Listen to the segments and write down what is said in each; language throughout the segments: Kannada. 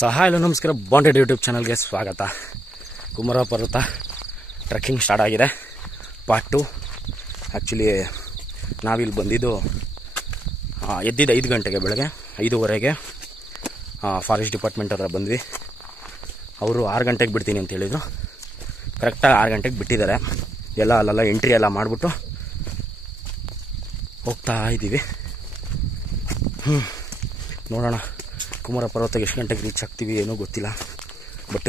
ಸಹಾಯ ನಮಸ್ಕಾರ ಬಾಂಡೆಡ್ ಯೂಟ್ಯೂಬ್ ಚಾನಲ್ಗೆ ಸ್ವಾಗತ. ಕುಮಾರ ಪರ್ವತ ಟ್ರೆಕ್ಕಿಂಗ್ ಸ್ಟಾರ್ಟ್ ಆಗಿದೆ ಪಾರ್ಟ್ 2. ಆ್ಯಕ್ಚುಲಿ ನಾವಿಲ್ಲಿ ಬಂದಿದ್ದು ಎದ್ದಿದ್ದು 5 ಗಂಟೆಗೆ, ಬೆಳಗ್ಗೆ 5:15ಗೆ ಫಾರೆಸ್ಟ್ ಡಿಪಾರ್ಟ್ಮೆಂಟ್ ಹತ್ರ ಬಂದ್ವಿ. ಅವರು 6 ಗಂಟೆಗೆ ಬಿಡ್ತೀನಿ ಅಂತ ಹೇಳಿದರು. ಕರೆಕ್ಟಾಗಿ 6 ಗಂಟೆಗೆ ಬಿಟ್ಟಿದ್ದಾರೆ. ಅಲ್ಲೆಲ್ಲ ಎಂಟ್ರಿ ಎಲ್ಲ ಮಾಡಿಬಿಟ್ಟು ಹೋಗ್ತಾ ಇದ್ದೀವಿ. ನೋಡೋಣ ಕುಮಾರ ಪರ್ವತಕ್ಕೆ ಎಷ್ಟು ಗಂಟೆಗೆ ರೀಚ್ ಆಗ್ತೀವಿ ಏನೋ ಗೊತ್ತಿಲ್ಲ. ಬಟ್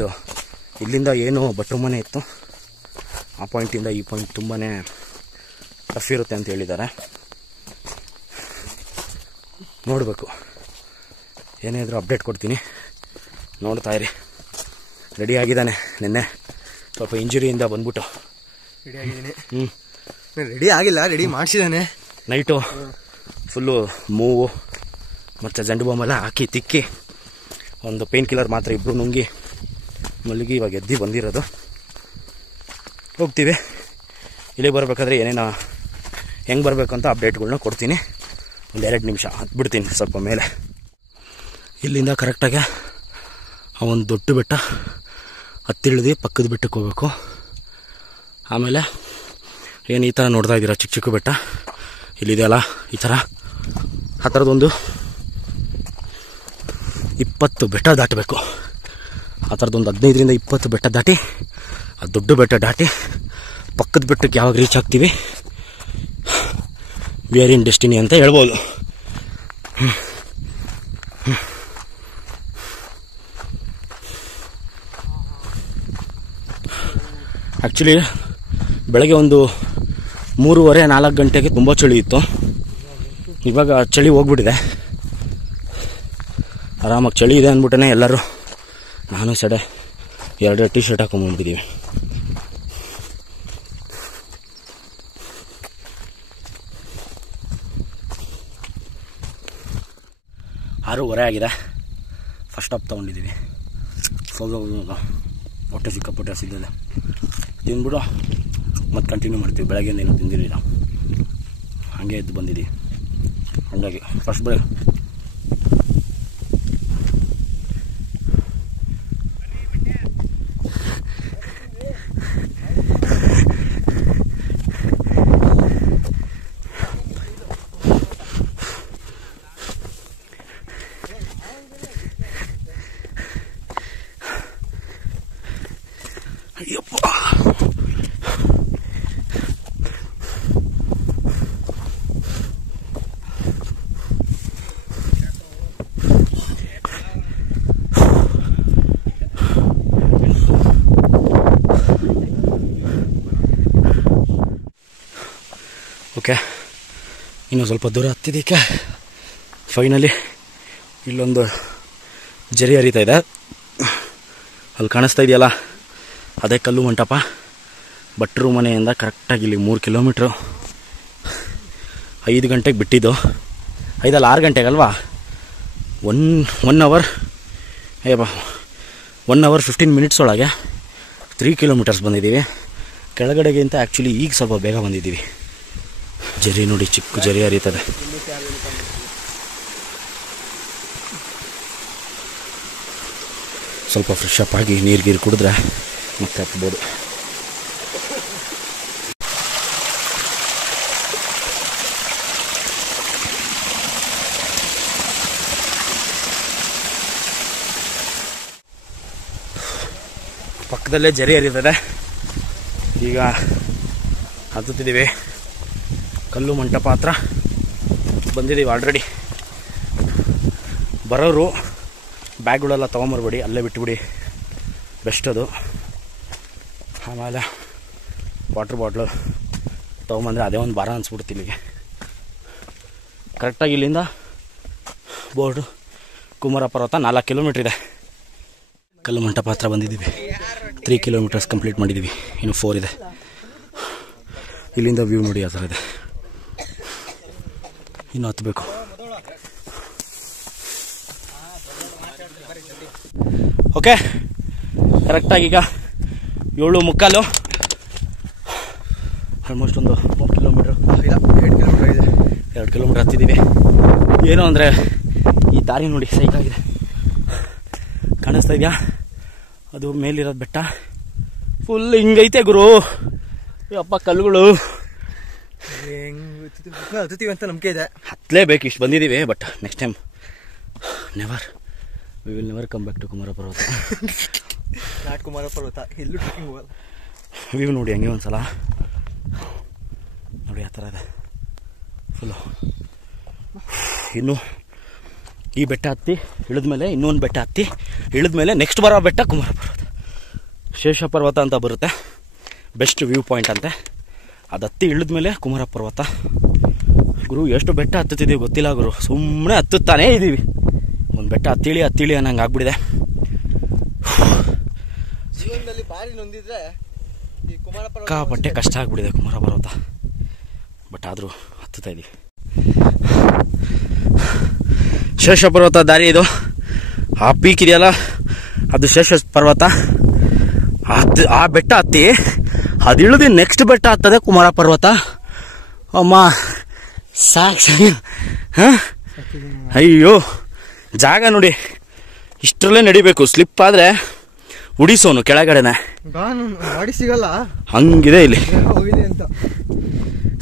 ಇಲ್ಲಿಂದ ಏನು ಭಟ್ರ ಮನೆ ಇತ್ತು, ಆ ಪಾಯಿಂಟಿಂದ ಈ ಪಾಯಿಂಟ್ ತುಂಬಾ ಟಫ್ ಇರುತ್ತೆ ಅಂತ ಹೇಳಿದ್ದಾರೆ. ನೋಡಬೇಕು, ಏನಾದರೂ ಅಪ್ಡೇಟ್ ಕೊಡ್ತೀನಿ, ನೋಡ್ತಾ ಇರಿ. ರೆಡಿ ಆಗಿದ್ದಾನೆ. ನಿನ್ನೆ ಸ್ವಲ್ಪ ಇಂಜುರಿಯಿಂದ ಬಂದ್ಬಿಟ್ಟು ರೆಡಿ ಆಗಿದ್ದೀನಿ. ರೆಡಿ ಆಗಿಲ್ಲ, ರೆಡಿ ಮಾಡಿಸಿದ್ದಾನೆ. ನೈಟು ಫುಲ್ಲು ಮೂವು ಮತ್ತು ಜಂಡು ಬಾಂಬೆಲ್ಲ ಹಾಕಿ ತಿಕ್ಕಿ ಒಂದು ಪೇನ್ ಕಿಲ್ಲರ್ ಮಾತ್ರ ಇಬ್ಬರು ನುಂಗಿ ಮಲಗಿ ಇವಾಗ ಎದ್ದು ಬಂದಿರೋದು. ಹೋಗ್ತೀವಿ. ಇಲ್ಲಿಗೆ ಬರಬೇಕಾದ್ರೆ ಏನೇನು ಹೆಂಗೆ ಬರಬೇಕು ಅಂತ ಅಪ್ಡೇಟ್ಗಳನ್ನ ಕೊಡ್ತೀನಿ. ಒಂದು 2 ನಿಮಿಷ ಹತ್ಬಿಡ್ತೀನಿ ಸ್ವಲ್ಪ ಮೇಲೆ. ಇಲ್ಲಿಂದ ಕರೆಕ್ಟಾಗಿ ಆ ಒಂದು ದೊಡ್ಡ ಬೆಟ್ಟ ಹತ್ತಿಳಿದು ಪಕ್ಕದ ಬೆಟ್ಟಕ್ಕೆ ಹೋಗ್ಬೇಕು. ಆಮೇಲೆ ಏನು ಈ ಥರ ನೋಡ್ತಾ ಇದ್ದೀರಾ, ಚಿಕ್ಕ ಚಿಕ್ಕ ಬೆಟ್ಟ ಇಲ್ಲಿದೆಯಲ್ಲ, ಈ ಥರ ಆ ಥರದೊಂದು 20 ಬೆಟ್ಟ ದಾಟಬೇಕು. ಆ ಥರದೊಂದು 15ರಿಂದ 20 ಬೆಟ್ಟ ದಾಟಿ, ಆ ದೊಡ್ಡ ಬೆಟ್ಟ ದಾಟಿ ಪಕ್ಕದ ಬೆಟ್ಟಕ್ಕೆ ಯಾವಾಗ ರೀಚ್ ಆಗ್ತೀವಿ, ವಿ ಆರ್ ಇನ್ ಡೆಸ್ಟಿನಿ ಅಂತ ಹೇಳ್ಬೋದು. ಆ್ಯಕ್ಚುಲಿ ಬೆಳಗ್ಗೆ ಒಂದು 3:30-4 ಗಂಟೆಗೆ ತುಂಬ ಚಳಿ ಇತ್ತು. ಇವಾಗ ಚಳಿ ಹೋಗ್ಬಿಟ್ಟಿದೆ. ಆರಾಮಾಗಿ ಚಳಿ ಇದೆ ಅಂದ್ಬಿಟ್ಟೇ ಎಲ್ಲರೂ, ನಾನು ಸಡೆ 2 ಟಿ ಶರ್ಟ್ ಹಾಕೊಂಡ್ಬಂದ್ಬಿಟ್ಟಿದ್ದೀವಿ. ಆರೂವರೆ ಆಗಿದೆ. ಫಸ್ಟ್ ಸ್ಟಾಪ್ ತೊಗೊಂಡಿದ್ದೀವಿ. ಹೊಟ್ಟೆ ಸಿಕ್ಕಾಪಟ್ಟೆ ಸಿಗ್ತದೆ. ತಿಂದ್ಬಿಟ್ಟು ಮತ್ತೆ ಕಂಟಿನ್ಯೂ ಮಾಡ್ತೀವಿ. ಬೆಳಗ್ಗೆಯಿಂದ ಏನೂ ತಿಂದಿರಲಿಲ್ಲ, ಹಾಗೆ ಎದ್ದು ಬಂದಿದ್ದೀವಿ. ಹಾಗಾಗಿ ಫಸ್ಟ್ ಬ್ರೇಕ್. ಓಕೆ, ಇನ್ನೂ ಸ್ವಲ್ಪ ದೂರ ಹತ್ತಿದ್ದಕ್ಕೆ ಫೈನಲಿ ಇಲ್ಲೊಂದು ಜರಿ ಹರಿತಾ ಇದೆ. ಅಲ್ಲಿ ಕಾಣಿಸ್ತಾ ಇದೆಯಲ್ಲ, ಅದೇ ಕಲ್ಲು ಮಂಟಪ. ಭಟ್ರು ಮನೆಯಿಂದ ಕರೆಕ್ಟಾಗಿ ಇಲ್ಲಿ 3 ಕಿಲೋಮೀಟ್ರು. 5 ಗಂಟೆಗೆ ಬಿಟ್ಟಿದ್ದು, 6 ಗಂಟೆಗಲ್ವಾ, 1 ಅವರ್ 15 ಮಿನಿಟ್ಸ್ ಒಳಗೆ 3 ಕಿಲೋಮೀಟರ್ಸ್ ಬಂದಿದ್ದೀವಿ. ಕೆಳಗಡೆಗಿಂತ ಆ್ಯಕ್ಚುಲಿ ಈಗ ಸ್ವಲ್ಪ ಬೇಗ ಬಂದಿದ್ದೀವಿ. ಜರಿ ನೋಡಿ, ಚಿಕ್ಕ ಜರಿ ಹರಿತದೆ. ಸ್ವಲ್ಪ ಫ್ರೆಶ್ ಅಪ್ ಆಗಿ ನೀರು ಕುಡಿದ್ರೆ ಮತ್ತೆ ಹತ್ಬೋದು. ಪಕ್ಕದಲ್ಲೇ ಜರಿ ಹರಿತದೆ. ಈಗ ಹತ್ತುತ್ತಿದ್ದೀವಿ. ಕಲ್ಲು ಮಂಟಪ ಹತ್ರ ಬಂದಿದ್ದೀವಿ ಆಲ್ರೆಡಿ. ಬರೋರು ಬ್ಯಾಗ್ಗಳೆಲ್ಲ ತೊಗೊಂಬರ್ಬೇಡಿ, ಅಲ್ಲೇ ಬಿಟ್ಬಿಡಿ, ಬೆಸ್ಟ್ ಅದು. ಆಮೇಲೆ ವಾಟ್ರ್ ಬಾಟ್ಲು ತೊಗೊಂಬಂದರೆ ಅದೇ ಒಂದು ಭಾರ ಅನಿಸ್ಬಿಡುತ್ತೆ. ಇಲ್ಲಿಗೆ ಕರೆಕ್ಟಾಗಿ ಇಲ್ಲಿಂದ ಬೋರ್ಡು ಕುಮಾರ ಪರ್ವತ 4 ಕಿಲೋಮೀಟ್ರ್ ಇದೆ. ಕಲ್ಲು ಮಂಟಪ ಹತ್ರ ಬಂದಿದ್ದೀವಿ. 3 ಕಿಲೋಮೀಟರ್ಸ್ ಕಂಪ್ಲೀಟ್ ಮಾಡಿದ್ದೀವಿ, ಇನ್ನು 4 ಇದೆ. ಇಲ್ಲಿಂದ ವ್ಯೂ ನೋಡಿ ಆ ಥರ ಇದೆ. ಇನ್ನು ಹತ್ತಬೇಕು. ಓಕೆ, ಕರೆಕ್ಟಾಗಿ ಈಗ 7:45, ಆಲ್ಮೋಸ್ಟ್ ಒಂದು 3 ಕಿಲೋಮೀಟ್ರ್, 2 ಕಿಲೋಮೀಟ್ರ್ ಹತ್ತಿದ್ದೀವಿ. ಏನು ಅಂದರೆ ಈ ದಾರಿ ನೋಡಿ ಸೈಕಾಗಿದೆ. ಕಾಣಿಸ್ತಾ ಇದೆಯಾ? ಅದು ಮೇಲಿರೋದು ಬೆಟ್ಟ ಫುಲ್ ಹಿಂಗೈತೆ ಗುರು. ಅಪ್ಪ ಕಲ್ಲುಗಳು ಹತ್ತುತ್ತೀವಿ ಅಂತ ನಂಬಿಕೆ ಇದೆ. ಹತ್ತಲೇಬೇಕು, ಇಷ್ಟು ಬಂದಿದ್ದೀವಿ. But next time we will never come back to Kumara Parvatha. Not Kumara ಪರ್ವತ, ಎಲ್ಲೂ ಟ್ರೆಕ್ಕಿಂಗ್ ಹೋಗಲ್ಲ. ವ್ಯೂ ನೋಡಿ ಹಂಗೆ ಒಂದ್ಸಲ ನೋಡಿ, ಆ ಥರ ಇದೆ ಫುಲ್ಲು. ಇನ್ನು ಈ ಬೆಟ್ಟ ಹತ್ತಿ ಇಳಿದ್ಮೇಲೆ ಇನ್ನೊಂದು ಬೆಟ್ಟ ಹತ್ತಿ ಇಳಿದ್ಮೇಲೆ ನೆಕ್ಸ್ಟ್ ಬರೋ ಬೆಟ್ಟ ಕುಮಾರ ಪರ್ವತ, ಶೇಷ ಪರ್ವತ ಅಂತ ಬರುತ್ತೆ. ಬೆಸ್ಟ್ ವ್ಯೂ ಪಾಯಿಂಟ್ ಅಂತೆ. ಅದು ಹತ್ತಿ ಇಳಿದ್ಮೇಲೆ ಕುಮಾರ ಪರ್ವತ. ಗುರು ಎಷ್ಟು ಬೆಟ್ಟ ಹತ್ತುತ್ತಿದ್ದೀವಿ ಗೊತ್ತಿಲ್ಲ ಗುರು, ಸುಮ್ಮನೆ ಹತ್ತುತ್ತಾನೇ ಇದ್ದೀವಿ. ಒಂದು ಬೆಟ್ಟ ಹತ್ತಿಳಿ ಅನ್ನಂಗೆ ಆಗ್ಬಿಟ್ಟಿದೆ. ಜೀವನದಲ್ಲಿ ಬಾರಿ ನೊಂದಿದ್ರೆ ಈ ಕುಮಾರ ಪರ್ವತ ಸಿಕ್ಕಾಪಟ್ಟೆ ಕಷ್ಟ ಆಗ್ಬಿಟ್ಟಿದೆ ಕುಮಾರ ಪರ್ವತ. ಬಟ್ ಆದರೂ ಹತ್ತುತ್ತಾ ಇದ್ದೀವಿ. ಶೇಷ ಪರ್ವತ ದಾರಿ ಇದು. ಆ ಪೀಕ್ ಇದೆಯಲ್ಲ ಅದು ಶೇಷ ಪರ್ವತ. ಆ ಬೆಟ್ಟ ಹತ್ತಿ ಅದು ಇಳಿದು ನೆಕ್ಸ್ಟ್ ಬೆಟ್ಟ ಹತ್ತದೆ ಕುಮಾರ ಪರ್ವತ. ಅಮ್ಮ ಸಾಕು. ಅಯ್ಯೋ ಜಾಗ ನೋಡಿ, ಇಷ್ಟರಲ್ಲೇ ನಡಿಬೇಕು. ಸ್ಲಿಪ್ ಆದರೆ ಉಡಿಸೋನು ಕೆಳಗಡೆನೆ, ಗಾಡಿ ಸಿಗಲ್ಲ, ಹಂಗಿದೆ ಇಲ್ಲಿ. ಹೋಗಿದೆ ಅಂತ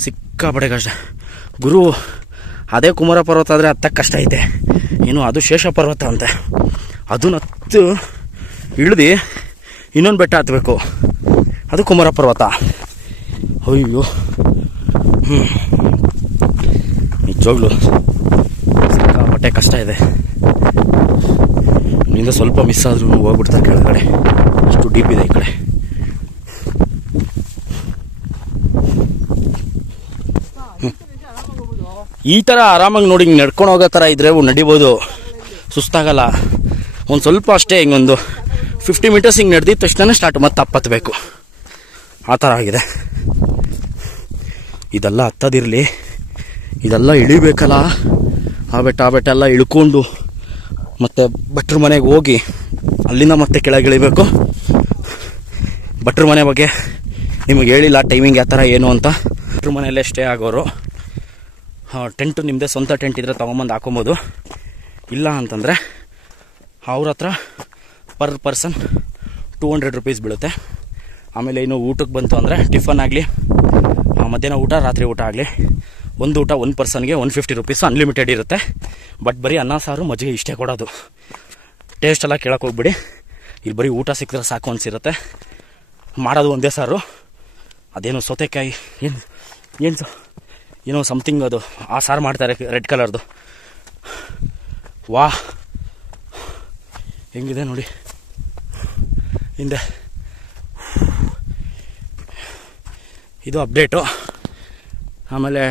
ಸಿಕ್ಕಾಪಟ್ಟೆ ಕಷ್ಟ ಗುರು. ಅದೇ ಕುಮಾರ ಪರ್ವತ ಆದರೆ ಹತ್ತಕ್ಕೆ ಕಷ್ಟ ಐತೆ. ಇನ್ನು ಅದು ಶೇಷ ಪರ್ವತ ಅಂತೆ. ಅದನ್ನ ಹತ್ತು ಇಳಿದು ಇನ್ನೊಂದು ಬೆಟ್ಟ ಹತ್ತಬೇಕು, ಅದು ಕುಮಾರ ಪರ್ವತ. ಅಯ್ಯೋ ನಿಜವಾಗ್ಲು ಸಿಕ್ಕಾಪಟ್ಟೆ ಕಷ್ಟ ಇದೆ. ಇಲ್ಲಿಂದ ಸ್ವಲ್ಪ ಮಿಸ್ ಆದ್ರೂ ಹೋಗ್ಬಿಡ್ತಾರೆ ಕೆಳಗಡೆ, ಅಷ್ಟು ಡೀಪ್ ಇದೆ ಈ ಕಡೆ. ಈ ಥರ ಆರಾಮಾಗಿ ನೋಡಿ ಹಿಂಗೆ ನಡ್ಕೊಂಡು ಹೋಗೋ ಥರ ಇದ್ರೆ ನಡಿಬೋದು, ಸುಸ್ತಾಗಲ್ಲ. ಒಂದು ಸ್ವಲ್ಪ ಅಷ್ಟೇ, ಹಿಂಗೊಂದು 50 ಮೀಟರ್ಸ್ ಹಿಂಗೆ ನಡೆದಿದ್ದ ತಕ್ಷಣ ಸ್ಟಾರ್ಟ್ ಮತ್ತೆ ಹತ್ತಬೇಕು, ಆ ಥರ ಆಗಿದೆ. ಇದೆಲ್ಲ ಹತ್ತದಿರಲಿ, ಇದೆಲ್ಲ ಇಳಿಬೇಕಲ್ಲ. ಆ ಬೆಟ್ಟ ಎಲ್ಲ ಇಳ್ಕೊಂಡು ಮತ್ತೆ ಭಟ್ರ ಮನೆಗೆ ಹೋಗಿ ಅಲ್ಲಿಂದ ಮತ್ತೆ ಕೆಳಗೆ ಇಳಿಬೇಕು. ಭಟ್ರ ಮನೆ ಬಗ್ಗೆ ನಿಮಗೆ ಹೇಳಿಲ್ಲ ಟೈಮಿಂಗ್ ಯಾವ ಥರ ಏನು ಅಂತ. ಭಟ್ರ ಮನೆಯಲ್ಲೇ ಸ್ಟೇ ಆಗೋರು. ಟೆಂಟು ನಿಮ್ಮದೇ ಸ್ವಂತ ಟೆಂಟ್ ಇದ್ದರೆ ತೊಗೊಂಬಂದು ಹಾಕೊಬೋದು. ಇಲ್ಲ ಅಂತಂದರೆ ಅವ್ರ ಹತ್ರ ಪರ್ ಪರ್ಸನ್ 200 ರೂಪೀಸ್ ಬೀಳುತ್ತೆ. ಆಮೇಲೆ ಇನ್ನು ಊಟಕ್ಕೆ ಬಂತು ಅಂದರೆ ಟಿಫನ್ ಆಗಲಿ, ಮಧ್ಯಾಹ್ನ ಊಟ, ರಾತ್ರಿ ಊಟ ಆಗಲಿ, ಒಂದು ಊಟ ಒಂದು ಪರ್ಸನ್ಗೆ 150 ರೂಪೀಸು ಅನ್ಲಿಮಿಟೆಡ್ ಇರುತ್ತೆ. ಬಟ್ ಬರೀ ಅನ್ನ ಸಾರು ಮಜ್ಜಿಗೆ ಇಷ್ಟೇ ಕೊಡೋದು. ಟೇಸ್ಟ್ ಎಲ್ಲ ಕೇಳಕ್ಕೆ ಹೋಗ್ಬಿಡಿ. ಇಲ್ಲಿ ಬರೀ ಊಟ ಸಿಕ್ಕಿದ್ರೆ ಸಾಕು ಅನಿಸಿರುತ್ತೆ. ಮಾಡೋದು ಒಂದೇ ಸಾರು, ಅದೇನು ಸೌತೆಕಾಯಿ ಏನೋ ಸಮಥಿಂಗ್, ಅದು ಆ ಸಾರು ಮಾಡ್ತಾರೆ ರೆಡ್ ಕಲರ್ದು. ವಾ ಹೆಂಗಿದೆ ನೋಡಿ ಹಿಂದೆ. ಇದು ಅಪ್ಡೇಟು. ಆಮೇಲೆ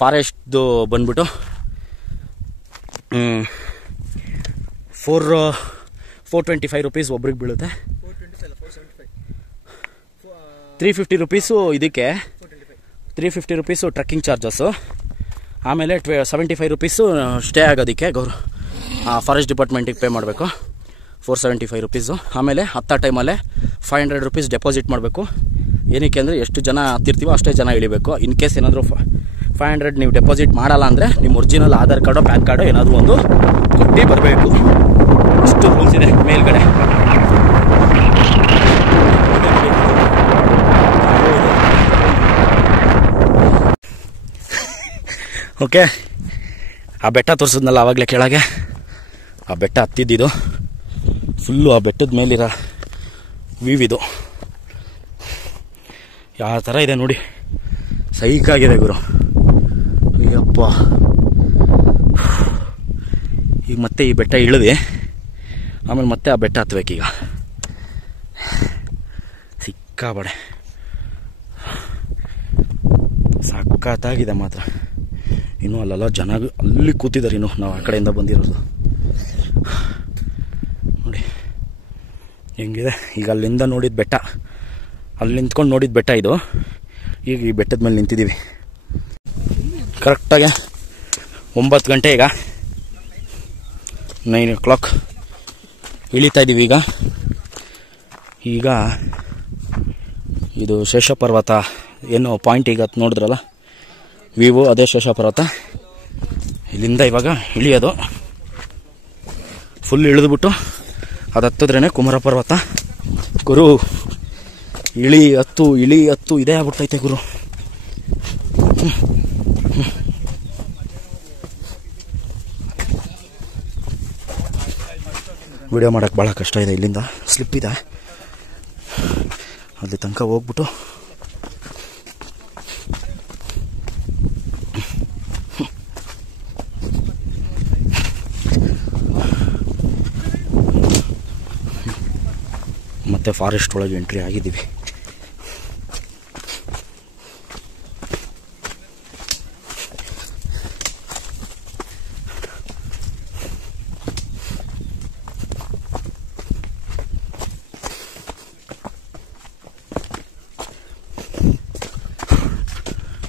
ಫಾರೆಸ್ಟ್ದು ಬಂದ್ಬಿಟ್ಟು 425 ರೂಪೀಸ್ ಒಬ್ರಿಗೆ ಬೀಳುತ್ತೆ. 350 ರೂಪೀಸು ಇದಕ್ಕೆ, 350 ರೂಪೀಸು ಟ್ರೆಕ್ಕಿಂಗ್ ಚಾರ್ಜಸ್ಸು. ಆಮೇಲೆ 75 ರೂಪೀಸು ಸ್ಟೇ ಆಗೋದಕ್ಕೆ ಫಾರೆಸ್ಟ್ ಡಿಪಾರ್ಟ್ಮೆಂಟಿಗೆ ಪೇ ಮಾಡಬೇಕು, 475 ರೂಪೀಸು. ಆಮೇಲೆ ಹತ್ತ ಟೈಮಲ್ಲೇ 500 ರೂಪೀಸ್ ಡೆಪಾಸಿಟ್ ಮಾಡಬೇಕು. ಏನಕ್ಕೆ ಅಂದರೆ ಎಷ್ಟು ಜನ ಹತ್ತಿರ್ತೀವೋ ಅಷ್ಟೇ ಜನ ಇಳಿಬೇಕು. ಇನ್ ಕೇಸ್ ಏನಾದರೂ 500 ನೀವು ಡೆಪಾಸಿಟ್ ಮಾಡಲ್ಲ ಅಂದರೆ ನಿಮ್ಮ ಒರಿಜಿನಲ್ ಆಧಾರ್ ಕಾರ್ಡೋ ಪ್ಯಾನ್ ಕಾರ್ಡೋ ಏನಾದರೂ ಒಂದು ಕೊಟ್ಟು ಬರಬೇಕು. ಇಷ್ಟು ರೂಲ್ಸ್ ಇದೆ ಮೇಲ್ಗಡೆ. ಓಕೆ, ಆ ಬೆಟ್ಟ ತೋರಿಸಿದ್ನಲ್ಲ ಆವಾಗಲೇ ಕೆಳಗೆ, ಆ ಬೆಟ್ಟ ಹತ್ತಿದ್ದಿದ್ದು ಫುಲ್ಲು ಆ ಬೆಟ್ಟದ ಮೇಲಿರೋ ವ್ಯೂ ಇದು. ಯಾವ ಥರ ಇದೆ ನೋಡಿ, ಸೈಕಾಗಿದೆ ಗುರು. ಅಯ್ಯಪ್ಪ, ಈಗ ಮತ್ತೆ ಈ ಬೆಟ್ಟ ಇಳಿದು ಆಮೇಲೆ ಮತ್ತೆ ಆ ಬೆಟ್ಟ ಹತ್ಬೇಕೀಗ. ಸಿಕ್ಕಾಬಡೆ ಸಖತ್ತಾಗಿದೆ ಮಾತ್ರ. ಇನ್ನೂ ಅಲ್ಲೆಲ್ಲ ಜನ ಅಲ್ಲಿ ಕೂತಿದ್ದಾರೆ. ಇನ್ನು ನಾವು ಆ ಕಡೆಯಿಂದ ಬಂದಿರೋದು ನೋಡಿ ಹೆಂಗಿದೆ. ಈಗ ಅಲ್ಲಿಂದ ನೋಡಿದ ಬೆಟ್ಟ, ಅಲ್ಲಿ ನಿಂತ್ಕೊಂಡು ನೋಡಿದ ಬೆಟ್ಟ ಇದು. ಈಗ ಈ ಬೆಟ್ಟದ ಮೇಲೆ ನಿಂತಿದ್ದೀವಿ. ಕರೆಕ್ಟಾಗಿ 9 ಗಂಟೆ, ಈಗ 9 o'clock ಇಳಿತಾ ಇದ್ದೀವಿ. ಈಗ ಇದು ಶೇಷ ಪರ್ವತ ಏನು ಪಾಯಿಂಟ್ ಈಗ ನೋಡಿದ್ರಲ್ಲ ವ್ಯೂ, ಅದೇ ಶೇಷ ಪರ್ವತ. ಇಲ್ಲಿಂದ ಇವಾಗ ಇಳಿಯೋದು. ಫುಲ್ ಇಳಿದ್ಬಿಟ್ಟು ಅದು ಹತ್ತಿದ್ರೇ ಕುಮಾರ ಪರ್ವತ. ಗುರು ಇಳಿ ಹತ್ತು ಇದೇ ಆಗ್ಬಿಟ್ಟೈತೆ ಗುರು. ವಿಡಿಯೋ ಮಾಡೋಕ್ಕೆ ಭಾಳ ಕಷ್ಟ ಇದೆ, ಇಲ್ಲಿಂದ ಸ್ಲಿಪ್ ಇದೆ. ಅಲ್ಲಿ ತನಕ ಹೋಗ್ಬಿಟ್ಟು ಮತ್ತೆ ಫಾರೆಸ್ಟ್ ಒಳಗೆ ಎಂಟ್ರಿ ಆಗಿದ್ದೀವಿ.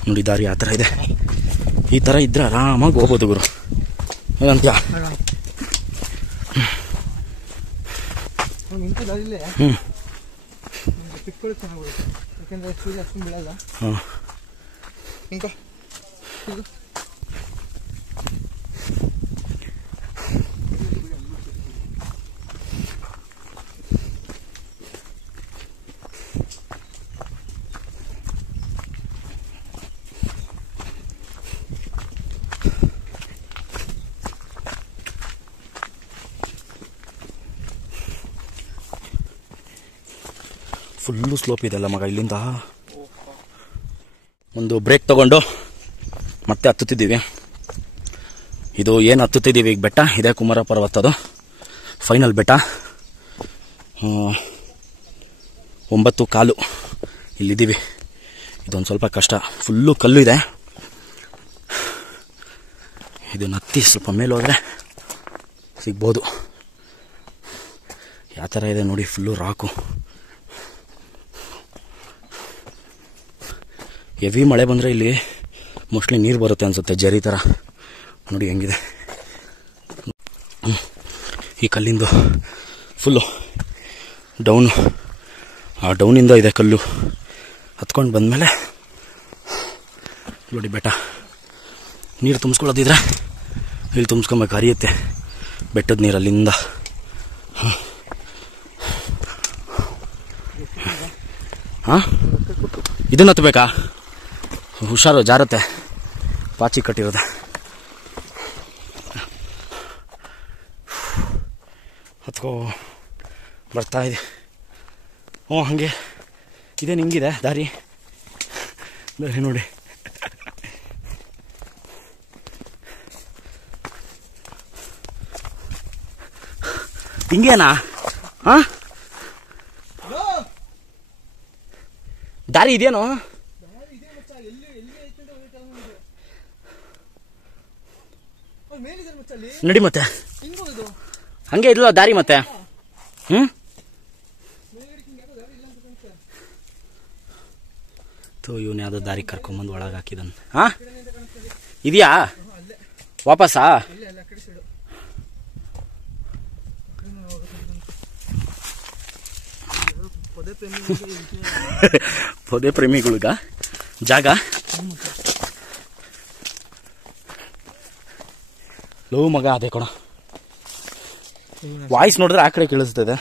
ನೋಡಿ ದಾರಿ ಆ ಥರ ಇದೆ. ಈ ಥರ ಇದ್ರೆ ಆರಾಮಾಗಿ ಹೋಗ್ಬೋದು ಗುರು. ಏನಂತ್ಯ? ಫುಲ್ಲು ಸ್ಲೋಪ್ ಇದೆಲ್ಲ ಮಗ. ಇಲ್ಲಿಂದ ಒಂದು ಬ್ರೇಕ್ ತಗೊಂಡು ಮತ್ತೆ ಹತ್ತುತ್ತಿದ್ದೀವಿ. ಇದು ಏನು ಹತ್ತುತ್ತಿದ್ದೀವಿ ಈಗ ಬೆಟ್ಟ, ಇದೇ ಕುಮಾರ ಪರ್ವತದು ಫೈನಲ್ ಬೆಟ್ಟ. 9 ಇಲ್ಲಿದ್ದೀವಿ. ಇದೊಂದು ಸ್ವಲ್ಪ ಕಷ್ಟ, ಫುಲ್ಲು ಕಲ್ಲು ಇದೆ. ಇದನ್ನ ಹತ್ತಿ ಸ್ವಲ್ಪ ಮೇಲೆ ಹೋದರೆ ಸಿಗ್ಬೋದು. ಯಾವ ಥರ ಇದೆ ನೋಡಿ, ಫುಲ್ಲು ರಾಕು. ಹೆವಿ ಮಳೆ ಬಂದರೆ ಇಲ್ಲಿ ಮೋಸ್ಟ್ಲಿ ನೀರು ಬರುತ್ತೆ ಅನಿಸುತ್ತೆ, ಜರಿ ಥರ. ನೋಡಿ ಹೆಂಗಿದೆ ಈ ಕಲ್ಲಿಂದು ಫುಲ್ಲು ಡೌನು. ಆ ಡೌನಿಂದ ಇದೆ ಕಲ್ಲು. ಹತ್ಕೊಂಡು ಬಂದಮೇಲೆ ನೋಡಿ ಬೆಟ್ಟ. ನೀರು ತುಂಬಿಸ್ಕೊಳ್ಳೋದಿದ್ರೆ ಇಲ್ಲಿ ತುಂಬಿಸ್ಕೊಬೇಕು, ಹರಿಯುತ್ತೆ ಬೆಟ್ಟದ ನೀರು ಅಲ್ಲಿಂದ. ಹಾಂ, ಇದನ್ನು ಹತ್ತಬೇಕಾ? ಹುಷಾರು, ಜಾರತ್ತೆ, ಪಾಚಿ ಕಟ್ಟಿರೋದೆ. ಹತ್ಕೋ ಬರ್ತಾ ಇದೆ. ಹ್ಞೂ ಹಾಗೆ ಇದೇನು ಹಿಂಗಿದೆ ದಾರಿ ನೋಡಿ. ಹಿಂಗೇನಾ? ಹಾಂ, ದಾರಿ ಇದೆಯೇನೋ? ನಡಿ ಮತ್ತೆ ಹಂಗೆ ಇಲ್ಲ ದಾರಿ ಮತ್ತೆ. ಇವನು ಯಾವುದೋ ದಾರಿ ಕರ್ಕೊಂಬಂದು ಒಳಗೆ ಹಾಕಿದನ್. ಹಾಂ, ಇದೆಯಾ ವಾಪಸ್ಸಾ? ಪೊದೆ ಪ್ರೇಮಿಗಳಿಗ ಜಾಗ. ಲೋ ಮಗ ಅದೇ ಕೊಡ, ವಾಯ್ಸ್ ನೋಡಿದ್ರೆ ಆ ಕಡೆ ಕೇಳಿಸ್ತದೆ.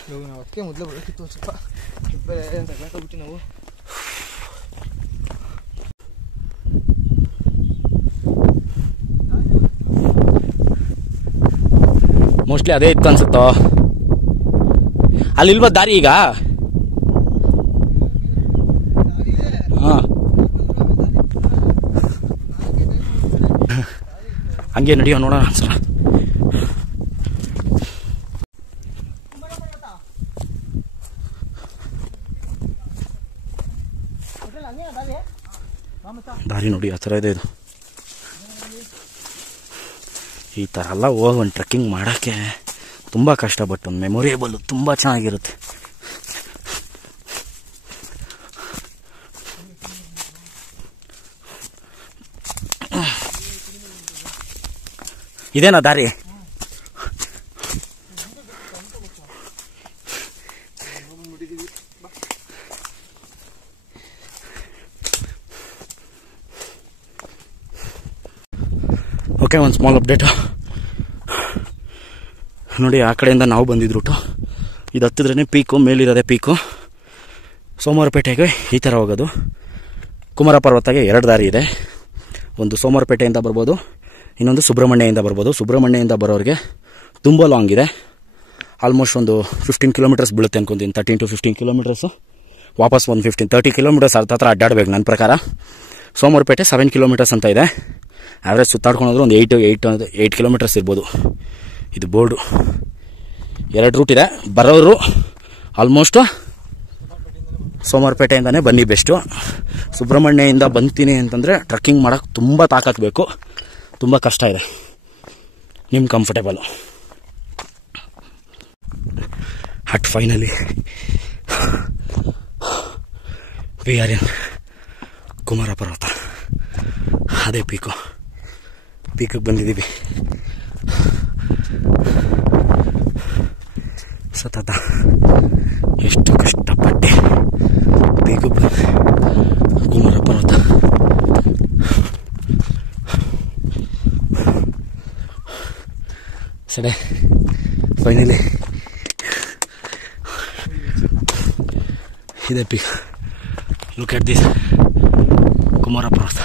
ಮೋಸ್ಟ್ಲಿ ಅದೇ ಇತ್ತು ಅನ್ಸುತ್ತೋ. ಅಲ್ಲಿಲ್ವ ದಾರಿ ಈಗ? ಹಾಂ, ಹಂಗೆ ನಡೆಯೋ ನೋಡೋಣ ಸರ. ದಾರಿ ನೋಡಿ ಆ ಥರ ಇದೆ. ಇದು ಈ ಥರ ಎಲ್ಲ ಹೋಗಿ ಒಂದು ಟ್ರೆಕ್ಕಿಂಗ್ ಮಾಡೋಕ್ಕೆ ತುಂಬ ಕಷ್ಟ, ಬಟ್ ಒಂದು ಮೆಮೊರೇಬಲ್ ತುಂಬ ಚೆನ್ನಾಗಿರುತ್ತೆ. ಇದೇನಾ ದಾರಿ? ಓಕೆ, ಒಂದು ಸ್ಮಾಲ್ ಅಪ್ಡೇಟು. ನೋಡಿ ಆ ಕಡೆಯಿಂದ ನಾವು ಬಂದಿದ್ದು ರೂಟು. ಇದು ಹತ್ತಿದ್ರೇ ಪೀಕು, ಮೇಲಿರೋದೇ ಪೀಕು. ಸೋಮವಾರಪೇಟೆಗೆ ಈ ಥರ ಹೋಗೋದು. ಕುಮಾರ ಪರ್ವತಗೆ 2 ದಾರಿ ಇದೆ. ಒಂದು ಸೋಮವಾರಪೇಟೆಯಿಂದ ಬರ್ಬೋದು, ಇನ್ನೊಂದು ಸುಬ್ರಹ್ಮಣ್ಯದಿಂದ ಬರ್ಬೋದು. ಸುಬ್ರಹ್ಮಣ್ಯದಿಂದ ಬರೋರಿಗೆ ತುಂಬ ಲಾಂಗ್ ಇದೆ. ಆಲ್ಮೋಸ್ಟ್ ಒಂದು 15 ಕಿಲೋಮೀಟರ್ಸ್ ಬೀಳುತ್ತೆ ಅನ್ಕೊಂತೀನಿ. 13 to 15 ಕಿಲೋಮೀಟರ್ಸು. ವಾಪಸ್ ಒಂದು 30 ಕಿಲೋಮೀಟರ್ಸ್ ಹತ್ರ ಅಡ್ಡಾಡಬೇಕು ನನ್ನ ಪ್ರಕಾರ. ಸೋಮವಾರಪೇಟೆ 7 ಕಿಲೋಮೀಟರ್ಸ್ ಅಂತ ಇದೆ. ಆ್ಯಾವ್ರೇಜ್ ಸುತ್ತಾಡ್ಕೊಂಡ್ರೆ ಒಂದು 8 ಕಿಲೋಮೀಟರ್ಸ್ ಇರ್ಬೋದು. ಇದು ಬೋರ್ಡು. 2 ರೂಟ್ ಇದೆ. ಬರೋರು ಆಲ್ಮೋಸ್ಟು ಸೋಮವಾರಪೇಟೆಯಿಂದನೇ ಬನ್ನಿ ಬೆಸ್ಟು. ಸುಬ್ರಹ್ಮಣ್ಯದಿಂದ ಬಂತೀನಿ ಅಂತಂದರೆ ಟ್ರಕ್ಕಿಂಗ್ ಮಾಡೋಕ್ಕೆ ತುಂಬ ತಾಕತ್ತು, ತುಂಬ ಕಷ್ಟ ಇದೆ. ನಿಮ್ಮ ಕಂಫರ್ಟೇಬಲು. ಹಟ್ finally we are in Kumara ಪರ್ವತ. ಅದೇ ಪೀಕಿಗೆ ಬಂದಿದ್ದೀವಿ. ಸತತ ಎಷ್ಟು ಕಷ್ಟಪಟ್ಟೆ ಪೀಕಿಗೆ ಬಂದೆ. ಕುಮಾರ ಪರ್ವತ ಸಡೆ ಫೈನಲಿ ಇದೆ peak. Look at this Kumara Parvatha.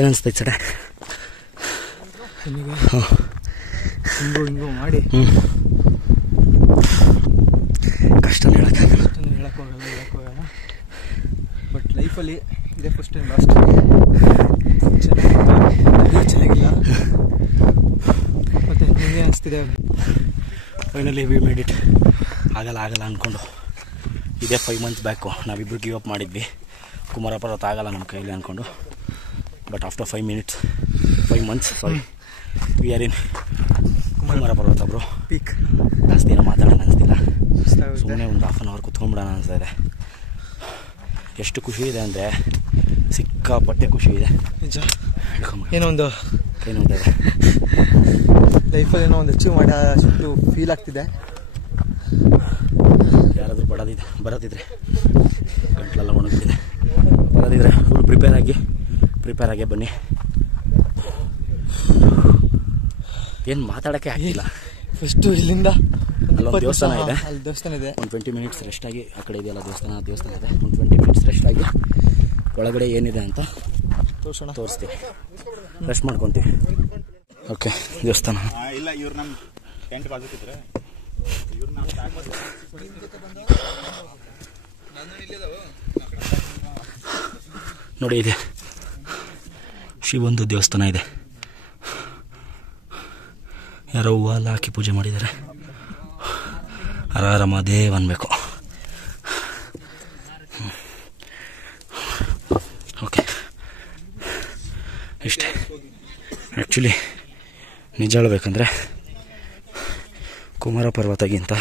ಏನನ್ಸ್ತೈತೆ ಸಡೆ? ಹಿಂಗೋ ಮಾಡಿ ಕಷ್ಟನೇ ಹೇಳೋಕ್ಕಾಗಲ್ಲ. ಬಟ್ ಲೈಫಲ್ಲಿ ಇದೇ ಫಸ್ಟ್ ಟೈಮ್ ಲಾಸ್ಟ್ ಚೆನ್ನಾಗಿಲ್ಲ. ಮತ್ತೆ ನಿಮಗೆ ಅನಿಸ್ತಿದೆ? Finally we made it. ಆಗಲ್ಲ ಅಂದ್ಕೊಂಡು ಇದೇ 5 months ಬ್ಯಾಕು ನಾವಿಬ್ಬರು ಗಿವ್ ಅಪ್ ಮಾಡಿದ್ವಿ. ಕುಮಾರ ಪರ್ವತ ಆಗಲ್ಲ ನಮ್ಮ ಕೈಲಿ ಅಂದ್ಕೊಂಡು. But after 5 months we are in Kumara Parvatha bro. Peak. ಜಾಸ್ತಿ ಏನೋ ಮಾತಾಡೋಣ ಅನಿಸ್ತಿಲ್ಲ. ಸುಮ್ಮನೆ ಒಂದು 1/2 hour ಕುತ್ಕೊಂಡ್ಬಿಡೋಣ ಅನಿಸ್ತಾ ಇದೆ. ಎಷ್ಟು ಖುಷಿ ಇದೆ ಅಂದರೆ ಸಿಕ್ಕಾಪಟ್ಟೆ ಖುಷಿ ಇದೆ. ನಿಜ. ಏನೋ ಒಂದು ಕೈ ನೋಡ್ತಾ ಇದೆ. ಲೈಫಲ್ಲಿ ಏನೋ ಒಂದು ಅಚೀವ್ ಮಾಡಿ ಅಷ್ಟು ಫೀಲ್ ಆಗ್ತಿದೆ. ಯಾರಾದರೂ ಬರೋದಿದ್ರೆ ಗಂಟ್ಲೆಲ್ಲ ಒಣಗ್ತಿದೆ. ಬರೋದಿದ್ರೆ ಫುಲ್ ಪ್ರಿಪೇರ್ ಆಗಿ ಬನ್ನಿ. ಏನು ಮಾತಾಡೋಕ್ಕೆ ಆಗಿಲ್ಲ. ಫಸ್ಟು ಇಲ್ಲಿಂದ ಅಲ್ಲೊಂದು ದೇವಸ್ಥಾನ ಇದೆ. ಅಲ್ಲಿ ದೇವಸ್ಥಾನ ಇದೆ. ಒಂದು 20 minutes ರೆಸ್ಟ್ ಆಗಿ, ಆ ಕಡೆ ಇದೆಯಲ್ಲ ದೇವಸ್ಥಾನ ಇದೆ. ಒಂದು 20 minutes ರೆಸ್ಟ್ ಆಗಿ ಒಳಗಡೆ ಏನಿದೆ ಅಂತ ತೋರಿಸ್ತೀವಿ. ರೆಸ್ಟ್ ಮಾಡ್ಕೊತೀವಿ. ಓಕೆ, ದೇವಸ್ಥಾನ ಇಲ್ಲ. ಇವ್ರು ನಮ್ಮ ಟೆಂಟ್ ಬಾಜುತ್ತಿದ್ರೆ ನೋಡಿ, ಇದೆ ಶಿವೊಂದು ದೇವಸ್ಥಾನ ಇದೆ. ಯಾರೋ ಹೂವು ಎಲ್ಲ ಹಾಕಿ ಪೂಜೆ ಮಾಡಿದ್ದಾರೆ. ಹರ ಮಹಾದೇವ್ ಅನ್ಬೇಕು. ಓಕೆ, ಇಷ್ಟೇ. ಆ್ಯಕ್ಚುಲಿ ನಿಜ ಹೇಳಬೇಕಂದ್ರೆ ಕುಮಾರ ಪರ್ವತಗಿಂತ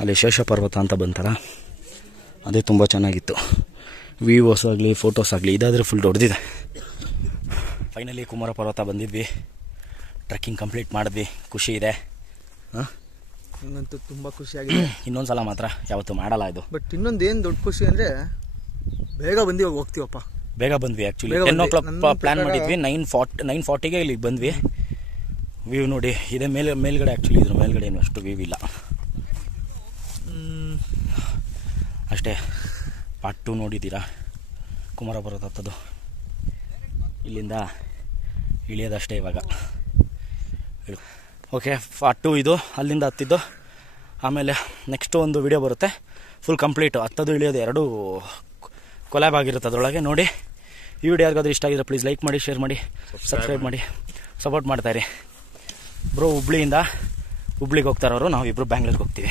ಅಲ್ಲಿ ಶೇಷ ಪರ್ವತ ಅಂತ ಬಂತಲ್ಲ, ಅದೇ ತುಂಬ ಚೆನ್ನಾಗಿತ್ತು. ವೀವೋಸ್ ಆಗಲಿ ಫೋಟೋಸ್ ಆಗಲಿ, ಇದಾದರೆ ಫುಲ್ ದೊಡ್ಡದಿದೆ. ಫೈನಲಿ ಕುಮಾರ ಪರ್ವತ ಬಂದಿದ್ವಿ. ಟ್ರೆಕ್ಕಿಂಗ್ ಕಂಪ್ಲೀಟ್ ಮಾಡಿದ್ವಿ. ಖುಷಿ ಇದೆ. ಇನ್ನಂತೂ ತುಂಬ ಖುಷಿಯಾಗಿದೆ. ಇನ್ನೊಂದು ಸಲ ಮಾತ್ರ ಯಾವತ್ತೂ ಮಾಡಲ್ಲ ಇದು. ಬಟ್ ಇನ್ನೊಂದು ಏನು ದೊಡ್ಡ ಖುಷಿ ಅಂದರೆ ಬೇಗ ಬಂದು ಹೋಗ್ತೀವಪ್ಪ. ಬೇಗ ಬಂದ್ವಿ. ಆ್ಯಕ್ಚುಲಿ 10 o'clock ಪ್ಲ್ಯಾನ್ ಮಾಡಿದ್ವಿ. 9:40ಗೆ ಇಲ್ಲಿಗೆ ಬಂದ್ವಿ. ವ್ಯೂ ನೋಡಿ, ಇದೇ ಮೇಲ್ಗಡೆ. ಆ್ಯಕ್ಚುಲಿ ಇದ್ರ ಮೇಲ್ಗಡೆ ಏನು ಅಷ್ಟು ವ್ಯೂ ಇಲ್ಲ. ಅಷ್ಟೇ. ಪಾರ್ಟ್ 2 ನೋಡಿದ್ದೀರಾ? ಕುಮಾರ ಪರ್ವತ ಹತ್ತದು. ಇಲ್ಲಿಂದ ಇಳಿಯೋದಷ್ಟೇ ಇವಾಗ. ಓಕೆ, ಪಾರ್ಟ್ 2 ಇದು. ಅಲ್ಲಿಂದ ಹತ್ತಿದ್ದು. ಆಮೇಲೆ ನೆಕ್ಸ್ಟ್ ಒಂದು ವಿಡಿಯೋ ಬರುತ್ತೆ ಫುಲ್ ಕಂಪ್ಲೀಟು. ಹತ್ತದು ಇಳಿಯೋದು ಎರಡೂ ಕೊಲ್ಯಾಬ್ ಆಗಿರುತ್ತೆ ಅದರೊಳಗೆ. ನೋಡಿ, ಈ ವಿಡಿಯೋ ಯಾರಿಗಾದ್ರೂ ಇಷ್ಟ ಆಗಿದ್ರೆ ಪ್ಲೀಸ್ ಲೈಕ್ ಮಾಡಿ, ಶೇರ್ ಮಾಡಿ, ಸಬ್ಸ್ಕ್ರೈಬ್ ಮಾಡಿ, ಸಪೋರ್ಟ್ ಮಾಡ್ತಾಯಿರಿ. ಬ್ರೋ ಹುಬ್ಳಿಗೆ ಹೋಗ್ತಾರವರು, ನಾವಿಬ್ಬರು ಬ್ಯಾಂಗ್ಳೂರಿಗೆ ಹೋಗ್ತೀವಿ.